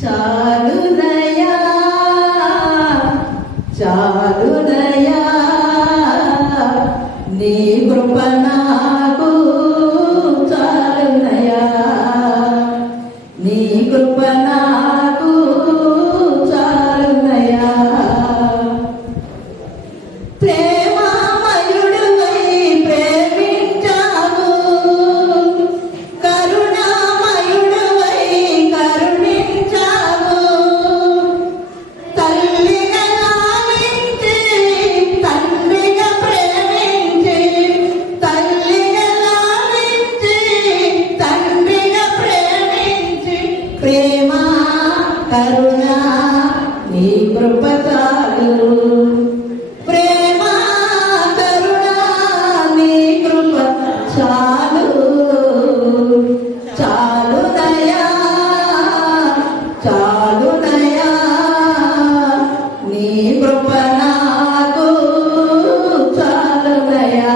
చాలుదయా చాలుదయా కరుణ నీ కృపచాలు ప్రేమ కరుణ నీ కృప చాలు. చాలు దయా చాలు దయా. నీ కృప నాకు చాలు దయా.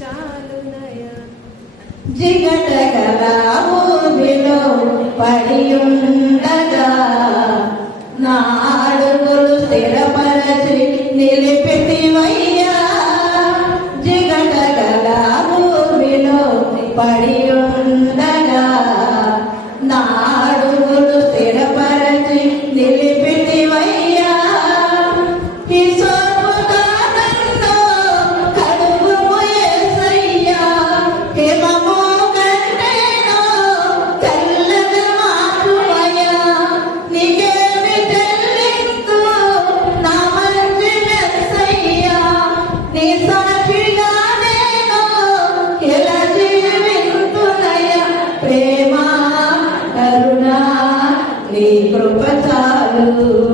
చాలు జిగట గలాబోబిలో పడి ఉండగా నా అడుగులు స్థిరపరచి నిలిపితివయ్యా జిగట గలాబోబిలో పడి ni propatalu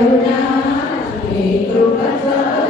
luna, y.